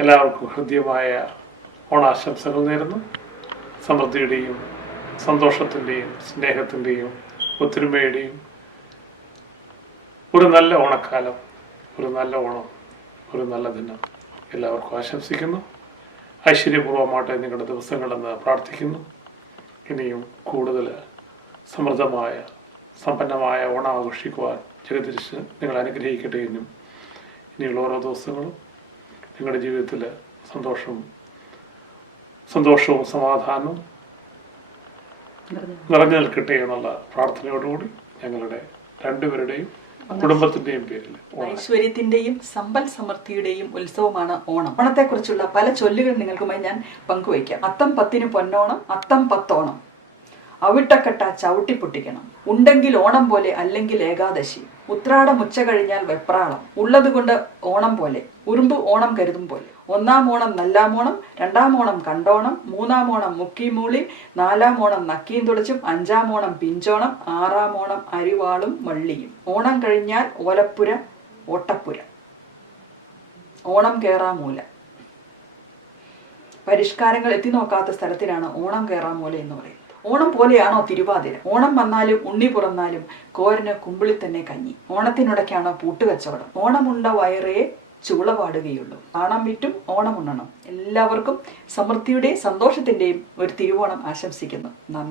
എല്ലാവർക്കും ഹൃദ്യമായ ഓണാശംസകൾ നേരുന്നു. സമൃദ്ധിയുടെയും സന്തോഷത്തിന്റെയും സ്നേഹത്തിന്റെയും ഒത്തൊരുമയുടെയും ഒരു നല്ല ഓണക്കാലം ഒരു നല്ല ഓണം ഒരു നല്ല ദിനം എല്ലാവർക്കും ആശംസിക്കുന്നു. ഐശ്വര്യപൂർവമാട്ടെ നിങ്ങളുടെ ദിവസങ്ങളെന്ന് പ്രാർത്ഥിക്കുന്നു. ഇനിയും കൂടുതൽ സമൃദ്ധമായ സമ്പന്നമായ ഓണം ആഘോഷിക്കുവാൻ ജഗതിരിച്ച് നിങ്ങൾ അനുഗ്രഹിക്കട്ടെ എന്നും ഇനിയുള്ള ഓരോ ദിവസങ്ങളും നിങ്ങളുടെ ജീവിതത്തിൽ സന്തോഷവും സന്തോഷവും സമാധാനവും നിറഞ്ഞു നിൽക്കട്ടെ എന്നുള്ള പ്രാർത്ഥനയോടുകൂടി ഞങ്ങളുടെ രണ്ടുപേരുടെയും കുടുംബത്തിന്റെയും പേരിൽ ഐശ്വര്യത്തിന്റെയും സമ്പൽ സമൃദ്ധിയുടെയും ഉത്സവമാണ് ഓണം. ഓണത്തെക്കുറിച്ചുള്ള പല ചൊല്ലുകൾ നിങ്ങൾക്കുമായി ഞാൻ പങ്കുവയ്ക്കാം. അത്തം പത്തിന് പൊന്നോണം അത്തം പത്തോണം. അവിട്ടക്കട്ട ചവിട്ടി പൊട്ടിക്കണം. ഉണ്ടെങ്കിൽ ഓണം പോലെ അല്ലെങ്കിൽ ഏകാദശി. ഉത്രാടം ഉച്ച കഴിഞ്ഞാൽ വെപ്രാളം. ഉള്ളതുകൊണ്ട് ഓണം പോലെ. ഉറുമ്പ് ഓണം കരുതും പോലെ. ഒന്നാം ഓണം നല്ലാം ഓണം രണ്ടാം ഓണം കണ്ടോണം മൂന്നാം ഓണം മുക്കിമൂളി നാലാം ഓണം നക്കിയും തുളച്ചും അഞ്ചാം ഓണം പിഞ്ചോണം ആറാം ഓണം അരിവാളും വള്ളിയും ഓണം കഴിഞ്ഞാൽ ഓലപ്പുര ഓട്ടപ്പുര. ഓണം കേറാമൂല പരിഷ്കാരങ്ങൾ എത്തി നോക്കാത്ത സ്ഥലത്തിനാണ് ഓണം കേറാമൂല എന്ന് പറയുന്നത്. ഓണം പോലെയാണോ തിരുവാതിര? ഓണം വന്നാലും ഉണ്ണി പുറന്നാലും കോരന് കുമ്പിളിൽ തന്നെ കഞ്ഞി. ഓണത്തിനിടയ്ക്കാണ് പൂട്ടുകച്ചവടം? ഓണമുണ്ട വയറേ ചൂള പാടുകയുള്ളൂ ആണം വിറ്റും ഓണം ഉണ്ണണം. എല്ലാവർക്കും സമൃദ്ധിയുടെയും സന്തോഷത്തിന്റെയും ഒരു തിരുവോണം ആശംസിക്കുന്നു. നന്ദി.